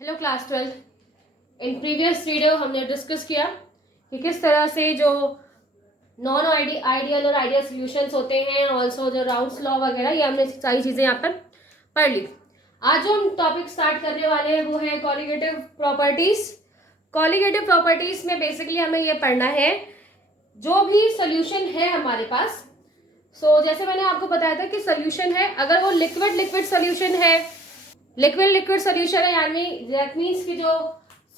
Hello class 12। In previous video हमने discuss किया कि किस तरह से जो नॉन आइडियल और आइडियल सॉल्यूशंस होते हैं, ऑल्सो जो राउल्स लॉ वगैरह, ये हमने सारी चीज़ें यहाँ पर पढ़ ली। आज जो हम टॉपिक स्टार्ट करने वाले हैं वो है कॉलिगेटिव प्रॉपर्टीज। कॉलिगेटिव प्रॉपर्टीज में बेसिकली हमें ये पढ़ना है जो भी सोल्यूशन है हमारे पास। जैसे मैंने आपको बताया था कि सोल्यूशन है, अगर वो लिक्विड सोल्यूशन है, लिक्विड सोल्यूशन है, यानी दैट मीन्स कि जो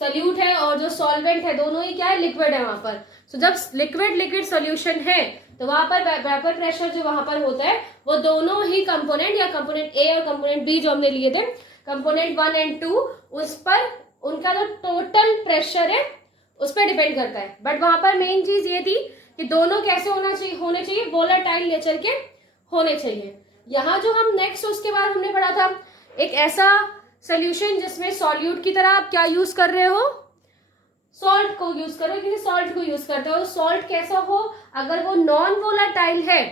सोल्यूट है और जो सॉल्वेंट है दोनों ही क्या है, लिक्विड है वहां पर। जब लिक्विड सोल्यूशन है तो वहां पर वेपर प्रेशर जो वहां पर होता है वो दोनों ही कंपोनेंट या कंपोनेंट ए और कंपोनेंट बी जो हमने लिए थे, कंपोनेंट 1 और 2, उस पर उनका जो टोटल प्रेशर है उस पर डिपेंड करता है। बट वहां पर मेन चीज ये थी कि दोनों कैसे होने चाहिए, वोलेटाइल नेचर के होने चाहिए। यहाँ जो हम नेक्स्ट उसके बाद हमने पढ़ा था एक ऐसा सोल्यूशन जिसमें सॉल्यूट की तरह आप क्या यूज कर रहे हो, सॉल्ट को यूज कर रहे हो, किसी सॉल्ट को यूज करते हो। सॉल्ट कैसा हो, अगर वो नॉन वोलेटाइल है,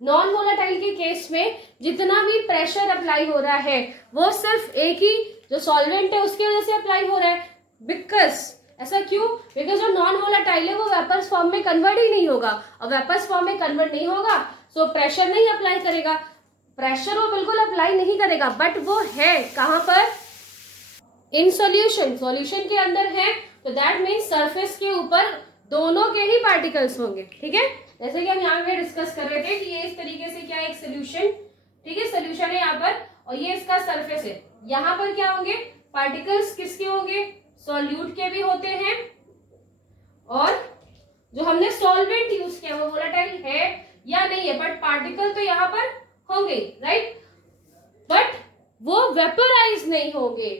नॉन वोलेटाइल के केस में जितना भी प्रेशर अप्लाई हो रहा है वो सिर्फ एक ही जो सॉल्वेंट है उसकी वजह से अप्लाई हो रहा है। बिकॉज ऐसा क्यों, बिकॉज जो नॉन वोलेटाइल है वो वेपर्स फॉर्म में कन्वर्ट ही नहीं होगा, और वेपर्स फॉर्म में कन्वर्ट नहीं होगा तो प्रेशर नहीं अप्लाई करेगा, प्रेशर वो बिल्कुल अप्लाई नहीं करेगा। बट वो है कहां पर, इन सॉल्यूशन के अंदर है, तो दैट मीन्स सरफेस के ऊपर दोनों के ही पार्टिकल्स होंगे। ठीक है, जैसे कि हम यहाँ पे डिस्कस कर रहे थे कि ये इस तरीके से क्या है, एक सोल्यूशन, ठीक है, सोल्यूशन है यहाँ पर और ये इसका सरफेस है। यहाँ पर क्या होंगे, पार्टिकल्स किसके होंगे, सॉल्यूट के भी होते हैं, और जो हमने सॉल्वेंट यूज किया वो वोलेटाइल है या नहीं है, बट पार्टिकल तो यहाँ पर होंगे, राइट, बट वो वेपराइज नहीं होंगे।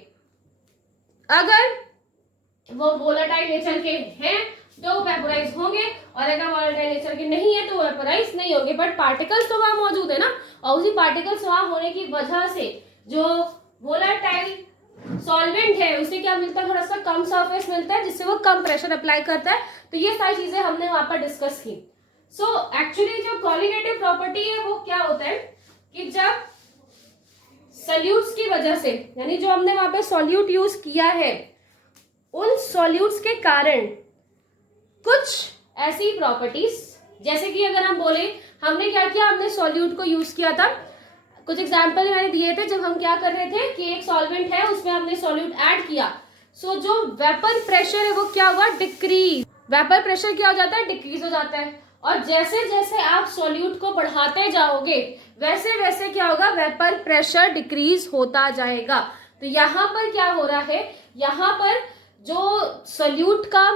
अगर वो वोलेटाइल नेचर के हैं तो वेपराइज होंगे, और अगर वोलेटाइल नेचर के नहीं है तो वेपराइज नहीं होंगे। बट पार्टिकल्स तो वहां मौजूद है ना, और उसी पार्टिकल्स वहां होने की वजह से जो वोलेटाइल सॉल्वेंट है उसे क्या मिलता है, थोड़ा सा कम सरफेस मिलता है जिससे वो कम प्रेशर अप्लाई करता है। तो ये सारी चीजें हमने वहां पर डिस्कस की। एक्चुअली जो कॉलिगेटिव प्रॉपर्टी है वो क्या होता है कि जब सॉल्यूट्स की वजह से, यानी जो हमने वहां पे सॉल्यूट यूज किया है, उन सॉल्यूट्स के कारण कुछ ऐसी प्रॉपर्टीज, जैसे कि अगर हम बोले हमने क्या किया, हमने सॉल्यूट को यूज किया था, कुछ एग्जांपल मैंने दिए थे। जब हम क्या कर रहे थे कि एक सॉल्वेंट है उसमें हमने सॉल्यूट ऐड किया, जो वेपर प्रेशर है वो क्या हुआ, डिक्रीज। वेपर प्रेशर क्या हो जाता है, डिक्रीज हो जाता है, और जैसे जैसे आप सॉल्यूट को बढ़ाते जाओगे वैसे वैसे क्या होगा, वेपर प्रेशर डिक्रीज होता जाएगा। तो यहाँ पर क्या हो रहा है, यहाँ पर जो सॉल्यूट का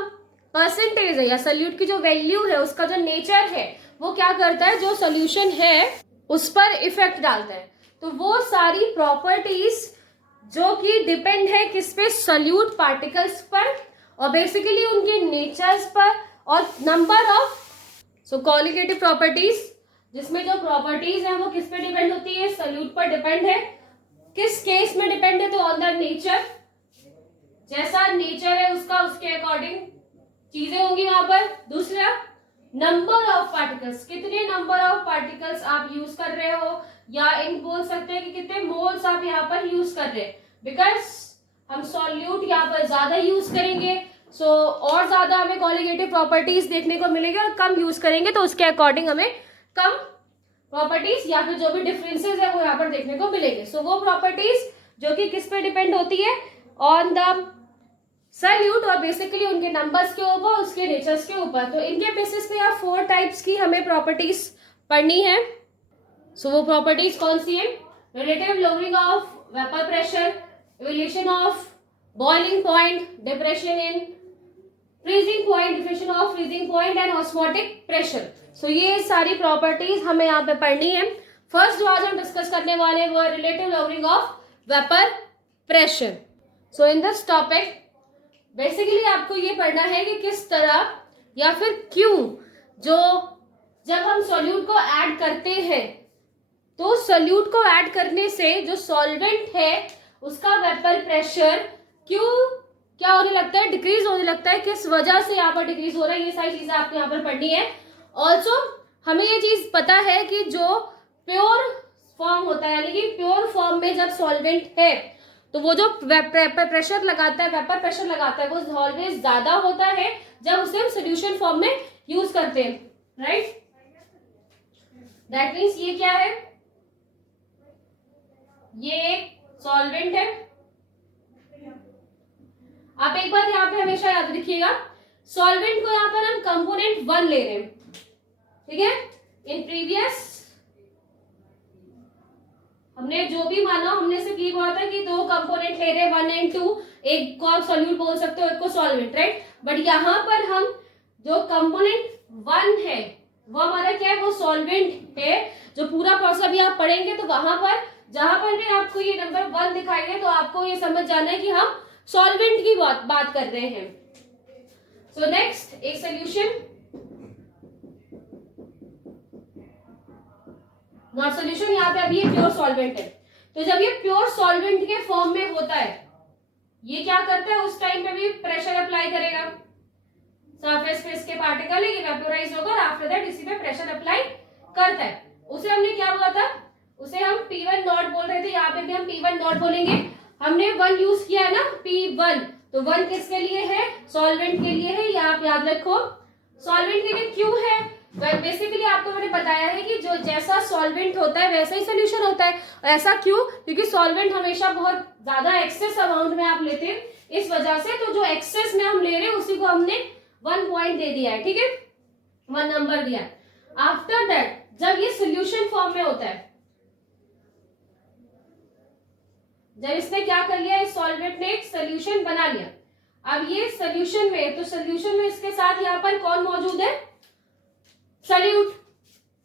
परसेंटेज है या सॉल्यूट की जो वैल्यू है, उसका जो नेचर है वो क्या करता है, जो सॉल्यूशन है उस पर इफेक्ट डालता है। तो वो सारी प्रॉपर्टीज जो कि डिपेंड है किस पे, सॉल्यूट पार्टिकल्स पर, और बेसिकली उनके नेचर्स पर और नंबर ऑफ कॉलिगेटिव प्रॉपर्टीज, जिसमें जो प्रॉपर्टीज है वो किस पे डिपेंड होती है, सॉल्यूट पर डिपेंड है। किस केस में डिपेंड है, तो ऑन द नेचर, जैसा नेचर है उसका उसके अकॉर्डिंग चीजें होंगी वहां पर। दूसरा, नंबर ऑफ पार्टिकल्स, कितने नंबर ऑफ पार्टिकल्स आप यूज कर रहे हो, या इन बोल सकते हैं कि कितने मोल्स आप यहाँ पर यूज कर रहे हैं। बिकॉज हम सॉल्यूट यहाँ पर ज्यादा यूज करेंगे और ज्यादा हमें कॉलिगेटिव प्रॉपर्टीज देखने को मिलेगी, और कम यूज करेंगे तो उसके अकॉर्डिंग हमें कम प्रॉपर्टीज या फिर जो भी डिफरेंसेस है वो यहाँ पर देखने को मिलेंगे। वो प्रॉपर्टीज जो कि किस पे डिपेंड होती है, ऑन द सॉल्यूट, और बेसिकली उनके नंबर्स के ऊपर, उसके नेचर्स के ऊपर। तो इनके बेसिस पे आप 4 टाइप्स की हमें प्रॉपर्टीज पढ़नी है। वो प्रॉपर्टीज कौन सी है, relative lowering of vapour pressure, evolution of boiling point, depression in freezing point, depression of freezing point, and osmotic pressure. ये सारी प्रॉपर्टीज हमें यहाँ पे पढ़नी है। फर्स्ट जो आज हम डिस्कस करने वाले हैं वो है relative lowering of vapour pressure. In this topic basically आपको ये पढ़ना है कि किस तरह या फिर क्यों जब हम सॉल्यूट को ऐड करते हैं तो सॉल्यूट को ऐड करने से जो सॉल्वेंट है उसका वेपर प्रेशर क्या होने लगता है, डिक्रीज होने लगता है। किस वजह से यहाँ पर डिक्रीज हो रहा है, ये सारी चीजें आपको यहाँ पर पढ़नी है। ऑल्सो हमें ये चीज पता है कि जो प्योर फॉर्म होता है, यानी कि प्योर फॉर्म में जब सॉल्वेंट है तो वो जो प्रेशर लगाता है, वेपर प्रेशर लगाता है, वो ऑलवेज ज्यादा होता है जब उसे हम सोल्यूशन फॉर्म में यूज करते हैं, राइट। दैट मीन्स ये क्या है, ये एक सॉल्वेंट है। आप एक बात यहाँ पे हमेशा याद रखिएगा, सॉल्वेंट को यहाँ पर हम कंपोनेंट 1 ले रहे हैं, ठीक है। इन प्रीवियस हमने जो भी माना, हमने सिर्फ ये बोला था कि 2 कंपोनेंट ले रहे हैं 1 and 2, एक को आप सॉल्यूट बोल सकते हो, एक को सॉल्वेंट, राइट। बट यहाँ पर हम जो कंपोनेंट 1 है वो हमारा क्या है, वो सॉल्वेंट है। जो पूरा प्रोसेस अभी आप पढ़ेंगे तो वहां पर जहां पर भी आपको ये नंबर 1 दिखाई दे तो आपको ये समझ जाना है कि हम सॉल्वेंट की बात कर रहे हैं। सो नेक्स्ट एक सोल्यूशन, नॉट सोल्यूशन, यहाँ पे अभी ये प्योर सॉल्वेंट है। तो जब ये प्योर सॉल्वेंट के फॉर्म में होता है, ये क्या करता है, उस टाइम पे भी प्रेशर अप्लाई करेगा, सरफेस पे इसके पार्टिकल इवेपोराइज होगा और आफ्टर दैट इसी पे प्रेशर अप्लाई करता है। उसे हमने क्या बोला था, उसे हम P1 नॉट बोल रहे थे, यहाँ पे भी हम P1 नॉट बोलेंगे। हमने 1 यूज किया है ना, P1, तो 1 किसके लिए है, सॉल्वेंट के लिए है, ये आप याद रखो। सॉल्वेंट के लिए क्यों है, बेसिकली आपको मैंने बताया है कि जो जैसा सॉल्वेंट होता है वैसा ही सोल्यूशन होता है। ऐसा क्यों, क्योंकि सॉल्वेंट हमेशा बहुत ज्यादा एक्सेस अमाउंट में आप लेते हैं, इस वजह से तो जो एक्सेस में हम ले रहे हैं उसी को हमने 1 पॉइंट दे दिया है, ठीक है, 1 नंबर दिया। आफ्टर दैट जब ये सोल्यूशन फॉर्म में होता है, जब इसने क्या कर लिया, इस सॉल्वेंट ने एक सोल्यूशन बना लिया। अब ये सोल्यूशन में, तो सोल्यूशन में इसके साथ यहाँ पर कौन मौजूद है, सोल्यूट।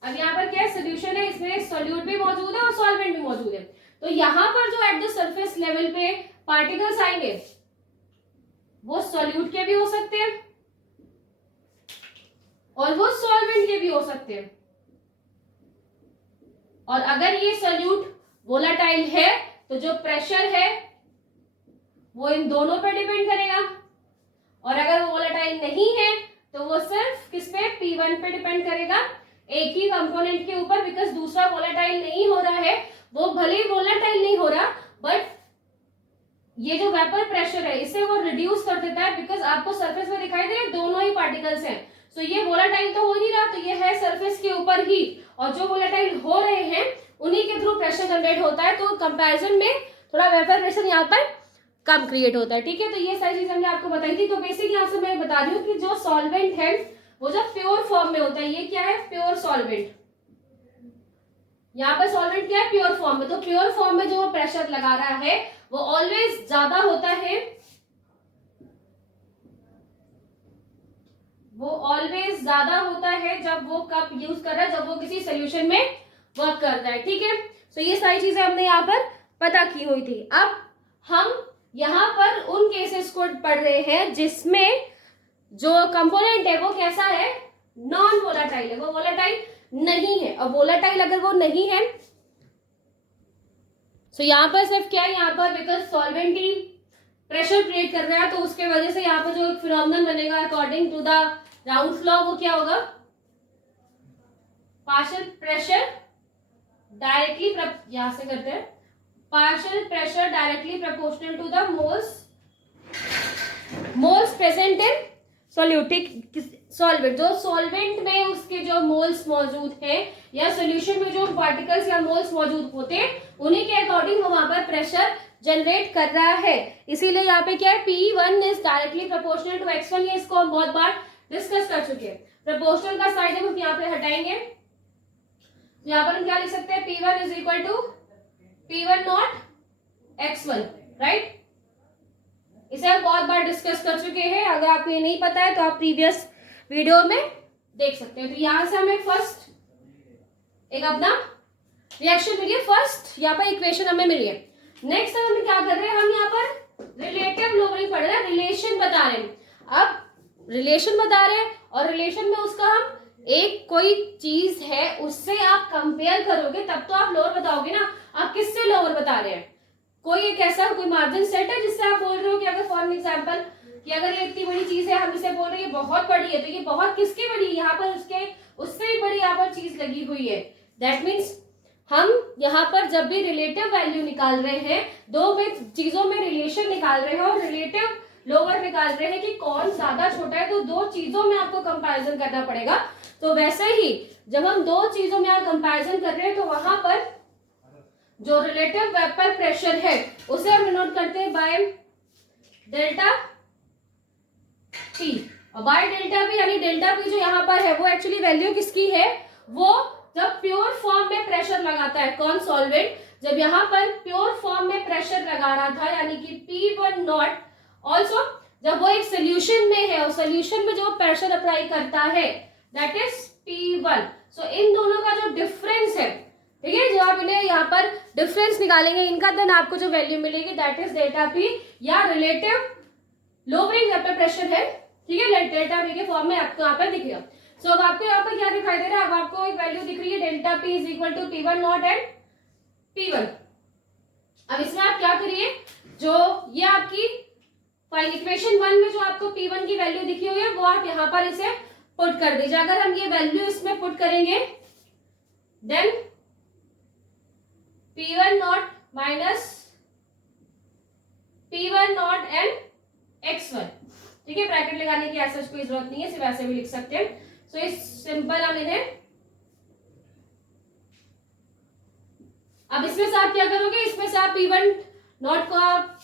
अब यहाँ पर क्या है, सोल्यूशन है, इसमें सोल्यूट भी मौजूद है और सॉल्वेंट भी मौजूद है। तो यहाँ पर जो एट द सरफेस लेवल पे पार्टिकल्स आएंगे वो सोल्यूट के भी हो सकते हैं और वो सॉल्वेंट के भी हो सकते हैं। और अगर ये सोल्यूट वोलाटाइल है तो जो प्रेशर है वो इन दोनों पर डिपेंड करेगा, और अगर वो वोलाटाइल नहीं है तो वो सिर्फ किस पे, P1 पे डिपेंड करेगा, एक ही कंपोनेंट के ऊपर, बिकॉज दूसरा वोलाटाइल नहीं हो रहा है। वो भले ही वोलाटाइल नहीं हो रहा बट ये जो वेपर प्रेशर है इसे वो रिड्यूस कर देता है, बिकॉज आपको सरफेस में दिखाई दे रहे दोनों ही पार्टिकल्स हैं। सो ये वोलाटाइल तो हो नहीं रहा, तो ये है सरफेस के ऊपर ही, और जो वोलाटाइल हो रहे हैं उन्हीं के थ्रू प्रेशर जनरेट होता है। तो कंपैरिजन में थोड़ा वेपर प्रेशर यहाँ पर कम क्रिएट होता है, ठीक है। तो ये सारी चीजें हमने आपको बताई थी। तो बेसिक यहाँ से मैं बता रही हूँ कि जो सॉल्वेंट है वो जब प्योर फॉर्म में होता है, ये क्या है, प्योर सॉल्वेंट। यहाँ पर सॉल्वेंट क्या है, प्योर फॉर्म में। तो प्योर फॉर्म में जो प्रेशर लगा रहा है वो ऑलवेज ज्यादा होता है, वो ऑलवेज ज्यादा होता है जब वो कप यूज कर रहा है, जब वो किसी सोल्यूशन में वर्क करता है, ठीक है। तो ये सारी चीजें हमने यहाँ पर पता की हुई थी। अब हम यहाँ पर उन केसेस को पढ़ रहे हैं जिसमें जो कंपोनेंट है वो कैसा है, नॉन वोलाटाइल है, वो वोलाटाइल नहीं है। और वोलाटाइल अगर वो नहीं है तो यहाँ पर सिर्फ क्या है, यहाँ पर because solvent he pressure create कर रहा है तो उसके वजह से यहाँ पर जो एक फिनोमेनन बनेगा according to the Raoult's law, वो क्या होगा, पार्शियल प्रेशर डायरेक्टली, यहां से करते हैं, partial pressure directly proportional to the moles present in solute solvent. जो सॉल्वेंट में उसके जो मोल्स मौजूद हैं या सॉल्यूशन में जो पार्टिकल्स या मोल्स मौजूद होते हैं उन्हीं के अकॉर्डिंग वो वहां पर प्रेशर जनरेट कर रहा है। इसीलिए यहाँ पे क्या है, P1 is directly proportional to X1। ये इसको हम बहुत बार डिस्कस कर चुके हैं। प्रोपोर्शनल का साइड हम यहाँ पे हटाएंगे, यहाँ पर हम क्या लिख सकते हैं, P1 is equal to P1 not X1, right. इसे हम बहुत बार डिस्कस कर चुके हैं। अगर आपको ये नहीं पता है तो आप प्रीवियस वीडियो में देख सकते हैं। तो यहां से हमें फर्स्ट एक अपना रिएक्शन मिली है, फर्स्ट यहाँ पर इक्वेशन हमें मिली है। नेक्स्ट हम क्या कर रहे हैं, हम यहाँ पर रिलेटिव लोअरिंग पढ़ रहे हैं, रिलेशन बता रहे हैं। अब रिलेशन बता रहे हैं और रिलेशन में उसका हम एक कोई चीज है उससे आप कंपेयर करोगे तब तो आप लोअर बताओगे ना। आप किससे लोअर बता रहे हैं, कोई एक ऐसा कोई मार्जिन सेट है जिससे आप बोल रहे हो कि अगर फॉर एग्जांपल कि अगर ये इतनी बड़ी चीज है हम इसे बोल रहे हैं ये बहुत बड़ी है, तो ये बहुत किसकी बड़ी है, यहाँ पर उसके उससे भी बड़ी यहाँ पर चीज लगी हुई है। दैट मीन्स हम यहाँ पर जब भी रिलेटिव वैल्यू निकाल रहे हैं, दो में चीजों में रिलेशन निकाल रहे हैं और रिलेटिव लोअर निकाल रहे हैं कि कौन ज्यादा छोटा है, तो दो चीजों में आपको कंपैरिजन करना पड़ेगा। तो वैसे ही जब हम दो चीजों में कंपैरिजन कर रहे हैं तो वहां पर जो रिलेटिव वेपर प्रेशर है उसे हम डिनोट करते हैं बाय डेल्टा पी। और बाय डेल्टा पी यानी डेल्टा पी जो यहाँ पर है वो एक्चुअली वैल्यू किसकी है, वो जब प्योर फॉर्म में प्रेशर लगाता है कौन सॉल्वेंट, जब यहाँ पर प्योर फॉर्म में प्रेशर लगा रहा था यानी कि P1 नॉट, ऑल्सो जब वो एक सोल्यूशन में है और सोल्यूशन में जो प्रेशर अप्लाई करता है दैट इज P1। सो इन दोनों का जो डिफरेंस है, ठीक है, जो आप इन्हें यहाँ पर डिफरेंस निकालेंगे इनका, देन आपको जो वैल्यू मिलेगी दैट इज डेल्टा पी या रिलेटिव लोअरिंग वेपर प्रेशर है, ठीक है, डेल्टा पी के फॉर्म में आपको यहाँ पर दिखेगा। सो अब आपको यहाँ पर क्या दिखाई दे रहा है, अब आपको एक वैल्यू दिख रही है delta P is equal to P1 not and P1। अब इसमें आप क्या करिए, जो ये आपकी इक्वेशन 1 में जो आपको P1 की वैल्यू दिखी हुई है वो आप यहाँ पर इसे पुट कर दीजिए। अगर हम ये वैल्यू इसमें पुट करेंगे then P1 not minus P1 not and x1, ठीक है, ब्रैकेट लगाने की ऐसा कोई जरूरत नहीं है, सिर्फ ऐसे भी लिख सकते हैं। सो इस सिंपल हम इन्हें, अब इसमें से आप क्या करोगे, इसमें से आप P1 नॉट को आप,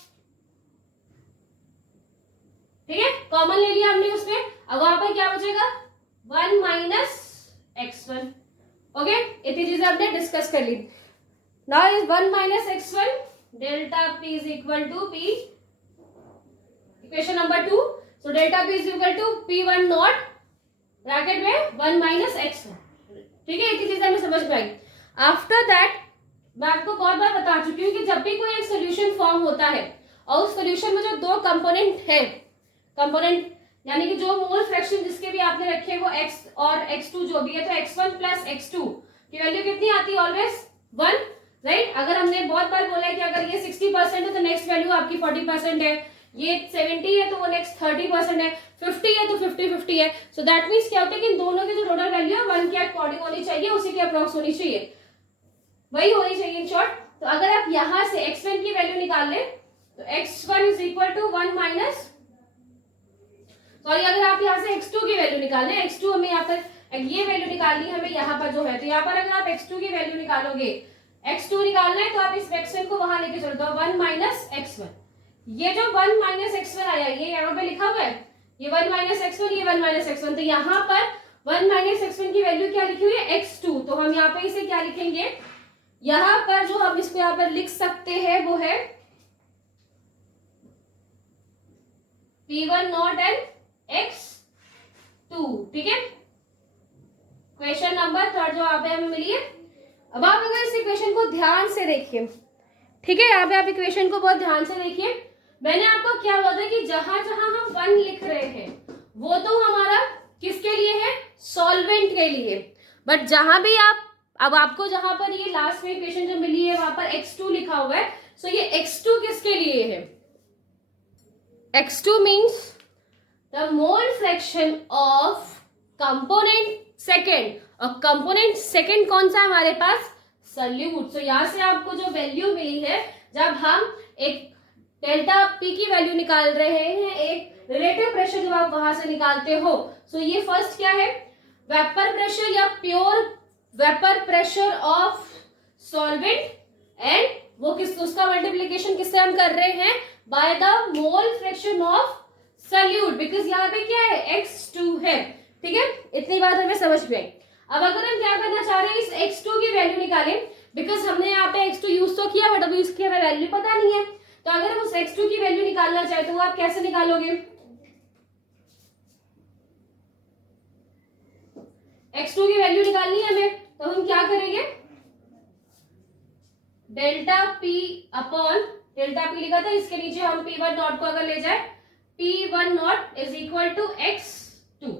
ठीक है, कॉमन ले लिया हमने उसमें, अब वहां पर क्या बचेगा 1 माइनस x1। ओके, इतनी चीजें हमने डिस्कस कर ली। Now is 1 minus x1 delta p is equal to p, equation number 2। So delta p is equal to P1 naught bracket में 1 माइनस x1, ठीक है, इतनी चीजें हमें समझ में आई। आफ्टर दैट मैं आपको बहुत बार बता चुकी हूँ कि जब भी कोई एक सोल्यूशन फॉर्म होता है और उस सोल्यूशन में जो दो कंपोनेंट है, कंपोनेंट यानी कि जो मोल फ्रैक्शन जिसके भी आपने रखे वो x और x2 जो भी है, तो x1 प्लस x2 की वैल्यू कितनी आती है, ऑलवेज 1, राइट। अगर हमने बहुत बार बोला है कि अगर ये 60% है तो नेक्स्ट वैल्यू आपकी 40% है, ये 70 है तो वो नेक्स्ट 30% है, 50 है तो 50-50 है। सो दैट मीन्स क्या होता है कि इन दोनों की जो टोटल वैल्यू है 1 के अकॉर्डिंग होनी चाहिए, उसी के अप्रॉक्स होनी चाहिए, वही होनी चाहिए इन शॉर्ट। तो अगर आप यहां से x1 की वैल्यू निकाल लें तो x1 is equal to 1 minus, sorry, अगर आप यहां से x2 की वैल्यू निकाल लें, x2 हमें यहाँ पर ये वैल्यू निकालनी है हमें यहाँ पर जो है, तो यहाँ पर अगर आप x2 की वैल्यू निकालोगे, x2 निकालना है तो आप इस फ्रैक्शन को वहां लेके चलते हो 1 माइनस x1। ये जो 1 माइनस x1 आया ये यहाँ पे लिखा हुआ है, ये 1 माइनस x1, ये 1 माइनस x1, तो यहाँ पर 1 माइनस x1 की वैल्यू क्या लिखी हुई है x2, तो हम यहाँ पे इसे क्या लिखेंगे, यहाँ पर जो हम इसको यहाँ पर लिख सकते हैं वो है P1 नॉट एंड x2, ठीक है, क्वेश्चन नंबर 3 जो यहाँ पे हमें मिली है। अब आप अगर इस इक्वेशन को ध्यान से देखिए, ठीक है, यहाँ पे आप इक्वेशन को बहुत ध्यान से देखिए, मैंने आपको क्या बोला था कि जहां जहां हम 1 लिख रहे हैं वो तो हमारा किसके लिए है, सॉल्वेंट के लिए, बट जहां भी आप, अब आपको जहां पर ये लास्ट में इक्वेशन जो मिली है वहां पर x2 लिखा हुआ है, सो ये x2 किसके लिए है, x2 means the mole fraction of component second, और कंपोनेंट सेकेंड कौन सा है हमारे पास, सॉल्यूट। सो यहां से आपको जो वैल्यू मिली है, जब हम एक डेल्टा पी की वैल्यू निकाल रहे हैं, एक रिलेटिव प्रेशर जब आप वहां से निकालते हो, सो ये फर्स्ट क्या है, वेपर प्रेशर या pure vapour pressure of solvent, and वो किस, उसका मल्टीप्लीकेशन किससे हम कर रहे हैं, by the mole fraction of solute, because यहाँ पे क्या है x2 है, ठीक है, इतनी बात हमें समझ में आई। अब अगर हम क्या करना चाह रहे हैं, इस x2 की वैल्यू निकालें, बिकॉज हमने यहाँ पे x2 यूज तो किया बट अभी इसकी हमें वैल्यू पता नहीं है, तो अगर हम उस x2 की वैल्यू निकालना चाहे तो वो आप कैसे निकालोगे, x2 की वैल्यू निकालनी है हमें, तो हम क्या करेंगे, delta p upon delta p लिखा था, इसके नीचे हम P1 नॉट को अगर ले जाए, P1 not is equal to x2,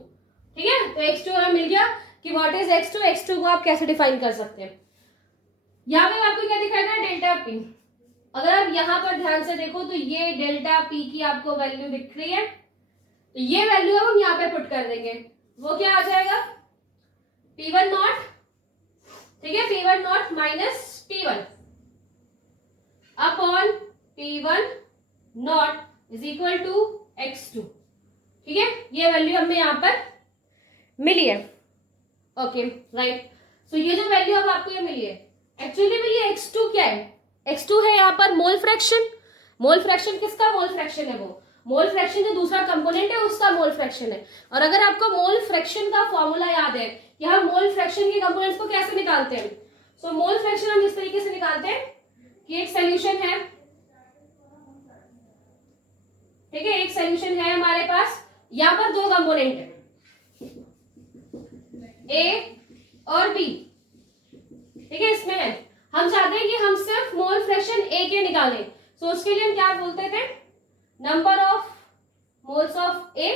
ठीक है, तो x2 हमें मिल गया कि व्हाट इज x2, x2 को आप कैसे डिफाइन कर सकते हैं। यहाँ पे आपको क्या दिखाई दे रहा है, डेल्टा p, अगर आप यहाँ पर ध्यान से देखो तो ये डेल्टा p की आपको वैल्यू दिख रही है, तो ये वैल्यू अब हम यहाँ पे पुट कर देंगे, वो क्या आ जाएगा, P1 नॉट ठीक है, P1 not minus T1 upon P1 not is equal to x2। ठीक है, ये वैल्यू हमें यहाँ पर मिली है। ओके राइट, सो ये जो वैल्यू अब आपको ये मिली है, एक्चुअली में ये x2 क्या है, x2 है यहाँ पर मोल फ्रैक्शन। मोल फ्रैक्शन किसका मोल फ्रैक्शन है, वो मोल फ्रैक्शन जो दूसरा कंपोनेंट है उसका मोल फ्रैक्शन है। और अगर आपको मोल फ्रैक्शन का फॉर्मूला याद है कि हम मोल फ्रैक्शन के कंपोनेंट्स को कैसे निकालते हैं, सो मोल फ्रैक्शन हम इस तरीके से निकालते हैं कि एक सोल्यूशन है, ठीक है, एक सोल्यूशन है हमारे पास, यहाँ पर दो कंपोनेंट है ए और बी, ठीक है, इसमें है, हम चाहते हैं कि हम सिर्फ मोल फ्रैक्शन ए के निकालें। सो उसके लिए हम क्या बोलते थे, number of moles of A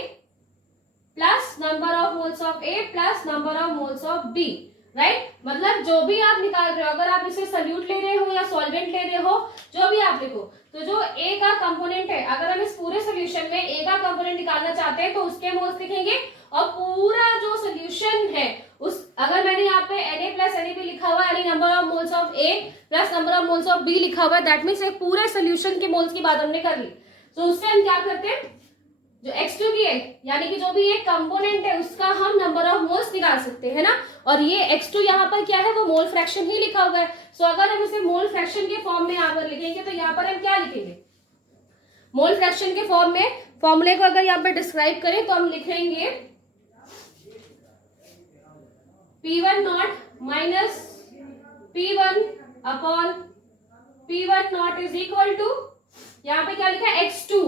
plus number of moles of A plus number of moles of B, right. मतलब जो भी आप निकाल रहे हो, अगर आप इसे सॉल्यूट ले रहे हो या सॉल्वेंट ले रहे हो, जो भी आप लिखो, तो जो ए का कंपोनेंट है, अगर हम इस पूरे सोल्यूशन में ए का कंपोनेंट निकालना चाहते हैं तो उसके मोल्स लिखेंगे, और पूरा जो सोल्यूशन है उस, अगर मैंने यहाँ पे Na प्लस NaB लिखा हुआ है, यानी number of moles of A plus number of moles of B लिखा हुआ है, दैट मीन्स एक पूरे सोल्यूशन के मोल्स की बात हमने कर ली। तो उससे हम क्या करते हैं, जो x2 की है, यानी कि जो भी एक कंपोनेंट है उसका हम नंबर ऑफ मोल्स निकाल सकते हैं ना, और ये x2 यहाँ पर क्या है, वो मोल फ्रैक्शन ही लिखा हुआ है। सो अगर हम इसे मोल फ्रैक्शन के फॉर्म में यहाँ पर लिखेंगे तो यहाँ पर हम क्या लिखेंगे, मोल फ्रैक्शन के फॉर्म में फॉर्मूले को अगर यहाँ पर डिस्क्राइब करें तो हम लिखेंगे P1 not minus P1 upon P1 not is equal to, यहाँ पे क्या लिखा है x2,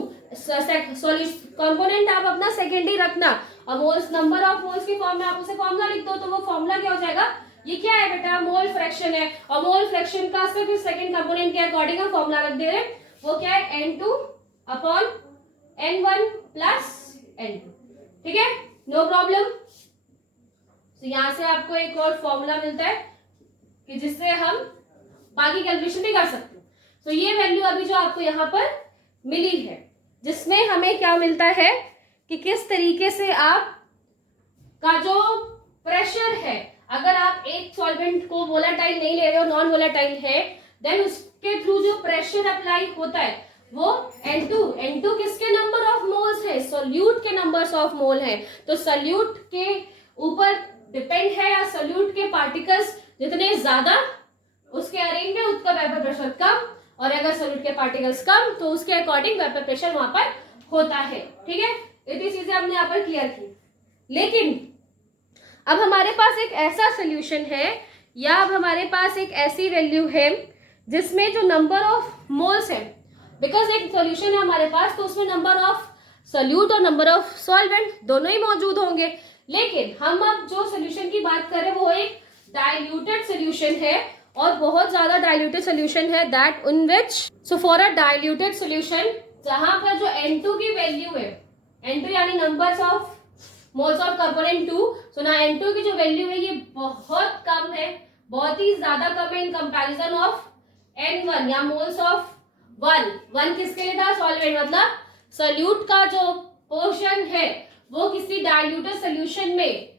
कंपोनेंट आप अपना सेकेंडरी रखना, और मोल्स नंबर ऑफ मोल्स के फॉर्म में आप उसे फॉर्मूला लिख दो, तो वो फॉर्मूला क्या हो जाएगा, ये क्या है बेटा, मोल फ्रैक्शन है, और मोल फ्रैक्शन का सिर्फ इस सेकंड कंपोनेंट के अकॉर्डिंग हम फॉर्मूला रख दे रहे हैं, वो क्या है N2 upon N1 plus N2, ठीक है, नो प्रॉब्लम। तो यहां से आपको एक और फॉर्मूला मिलता है कि जिससे हम बाकी कैलकुलेशन भी कर सकते हैं। तो ये वैल्यू अभी जो आपको यहाँ पर मिली है, जिसमें हमें क्या मिलता है कि किस तरीके से आप का जो प्रेशर है, अगर आप एक सॉल्वेंट को वोलेटाइल नहीं ले रहे हो, नॉन वोलेटाइल है, देन उसके थ्रू जो प्रेशर अप्लाई होता है वो N2 किसके नंबर ऑफ मोल्स है, सोल्यूट के नंबर्स ऑफ मोल है। तो सोल्यूट के ऊपर डिपेंड है, या सोल्यूट के पार्टिकल्स जितने ज्यादा उसके अरेंज में उसका वेपर प्रेशर कम, और अगर सोल्यूट के पार्टिकल्स कम तो उसके अकॉर्डिंग वेपर प्रेशर वहां पर होता है, ठीक है। इतनी चीजें हमने यहाँ पर क्लियर की। लेकिन अब हमारे पास एक ऐसा सोल्यूशन है, या अब हमारे पास एक ऐसी वैल्यू है जिसमें जो नंबर ऑफ मोल्स है, बिकॉज एक सोल्यूशन है हमारे पास, तो उसमें नंबर ऑफ सोल्यूट और नंबर ऑफ सॉल्वेंट दोनों ही मौजूद होंगे। लेकिन हम अब जो सोल्यूशन की बात कर रहे हैं वो एक डाइल्यूटेड सोल्यूशन है, और बहुत ज्यादा डाइल्यूटेड सोल्यूशन है, that in which, so for a diluted solution जहां पर जो N2 की वैल्यू है, N2 यानी numbers of moles of component 2, सो ना N2 की जो वैल्यू है ये बहुत कम है, बहुत ही ज्यादा कम है इन कंपैरिजन ऑफ N1 या मोल्स ऑफ 1 किसके लिए था, सॉल्वेंट, मतलब सोल्यूट का जो पोर्शन है वो किसी डाइल्यूटेड सोल्यूशन में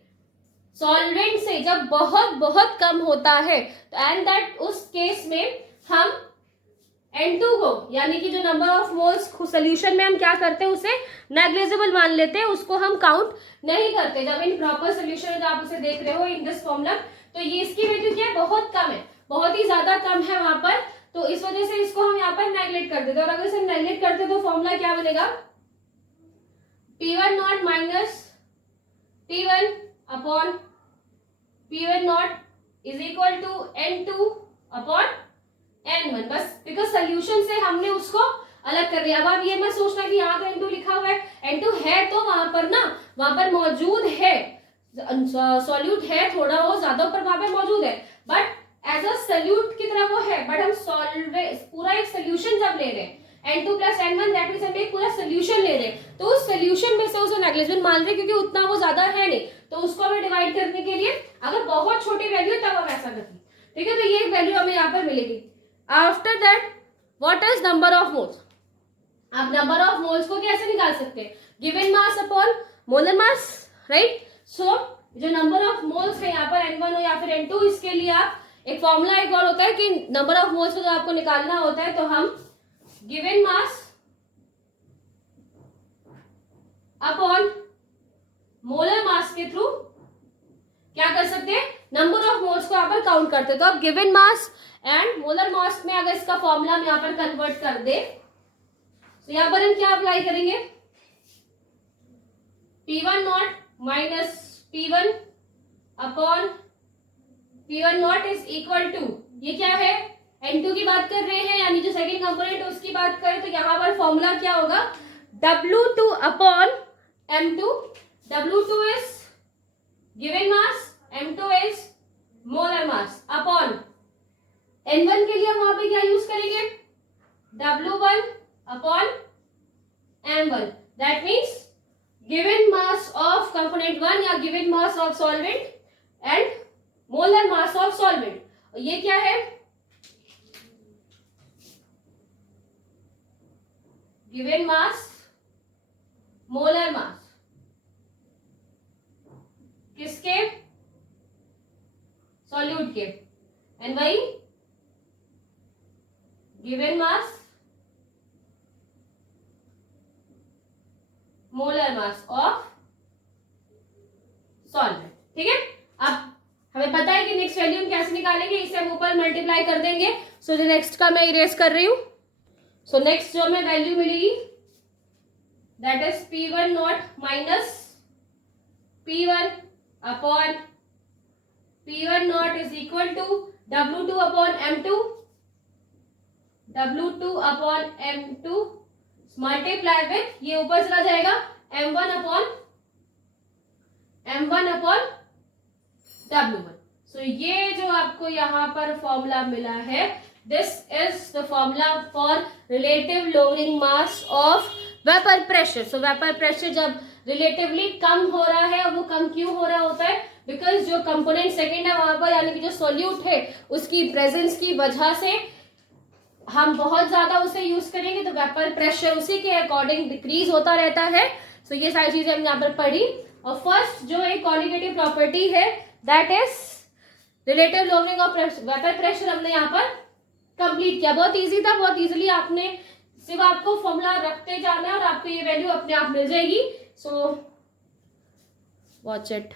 सॉल्वेंट से जब बहुत बहुत कम होता है, तो एंड दैट उस केस में हम N2 को, यानी कि जो नंबर ऑफ मोल्स सोल्यूशन में हम क्या करते हैं, उसे नेग्लिजिबल मान लेते हैं, उसको हम काउंट नहीं करते। जब इन प्रॉपर सोल्यूशन है, जब आप उसे देख रहे हो इन दिस फॉर्मूला, तो ये इसकी वैल्यू क्या है, बहुत कम है, बहुत ही ज्यादा कम है वहां पर, तो इस वजह से इसको हम यहाँ पर नेग्लेक्ट कर देते हैं। और अगर इसे नेग्लेक्ट करते तो फॉर्मूला क्या बनेगा, P1 not minus T1 upon P1 not is equal to N2 upon N1, बस बिकॉज सोल्यूशन से हमने उसको अलग कर दिया। अब आप ये मत सोचना कि यहाँ तो N2 लिखा हुआ है, N2 है तो वहां पर ना, वहां पर मौजूद है, सॉल्यूट है, थोड़ा वो ज्यादा ऊपर वहां पर मौजूद है, बट एज अ सोल्यूट की तरह वो है, बट हम पूरा एक सोल्यूशन जब ले रहे हैं N2 plus N1, that means हम एक पूरा सोल्यूशन ले रहे हैं, तो उस सोल्यूशन में से उसे नेग्लिजिबल मान रहे हैं, क्योंकि उतना वो ज्यादा है नहीं, तो उसको हमें डिवाइड करने के लिए अगर बहुत छोटी वैल्यू है तब हम ऐसा करते, ठीक है। तो ये एक वैल्यू हमें यहाँ पर मिलेगी। After that what is number of moles, आप नंबर ऑफ मोल्स को कैसे निकाल सकते हैं, given mass upon molar mass, right. So जो नंबर ऑफ मोल्स है यहाँ पर N1 हो या फिर N2, इसके लिए आप एक फॉर्मूला एक और होता है कि नंबर ऑफ मोल्स को जब आपको निकालना होता है तो हम गिवन मास अपॉन मोलर मास के थ्रू क्या कर सकते हैं, नंबर ऑफ मोल्स को यहाँ पर काउंट करते हैं। तो अब given mass and molar mass में अगर इसका फॉर्मूला हम यहाँ पर कन्वर्ट कर दे तो यहाँ पर हम क्या अप्लाई करेंगे, P1 not minus P1 upon P1 not is equal to, ये क्या है, N2 की बात कर रहे हैं, यानी जो सेकंड कंपोनेंट है उसकी बात करें तो यहाँ पर फॉर्मूला क्या होगा, W2 upon M2। W2 is given mass, M2 is molar mass upon N1 के लिए हम वहां पे क्या यूज करेंगे, W1 upon M1। That means given mass of component 1 या given mass of solvent and molar mass of solvent. और ये क्या है, गिवन मास मोलर मास किसके, सॉल्यूट के, एंड वही given mass molar mass of solvent. ठीक है, अब हमें पता है कि नेक्स्ट वैल्यू हम कैसे निकालेंगे, इसे हम ऊपर मल्टीप्लाई कर देंगे। सो नेक्स्ट का मैं इरेज कर रही हूं। सो नेक्स्ट जो हमें वैल्यू मिलेगी that is P1 not minus P1 upon P1 not is equal to W2 upon M2, W2 upon M2 multiply with, ये ऊपर चला जाएगा M1 अपॉन W1। सो ये जो आपको यहाँ पर फॉर्मूला मिला है, this is the formula for relative lowering mass of vapour pressure. So vapour pressure जब रिलेटिवली कम हो रहा है, और वो कम क्यों हो रहा होता है, बिकॉज जो कंपोनेंट सेकेंड है वहां पर, यानी कि जो सॉल्यूट है उसकी प्रेजेंस की वजह से हम बहुत ज्यादा उसे यूज करेंगे तो वेपर प्रेशर उसी के अकॉर्डिंग डिक्रीज होता रहता है। सो ये सारी चीजें हमने यहाँ पर पढ़ी। और फर्स्ट जो एक कॉलिगेटिव प्रॉपर्टी है that is relative lowering of vapour pressure, हमने यहाँ पर कंप्लीट किया। बहुत इजी था, बहुत इजीली आपने, सिर्फ आपको फॉर्मूला रखते जाना है और आपको ये वैल्यू अपने आप मिल जाएगी। So watch it.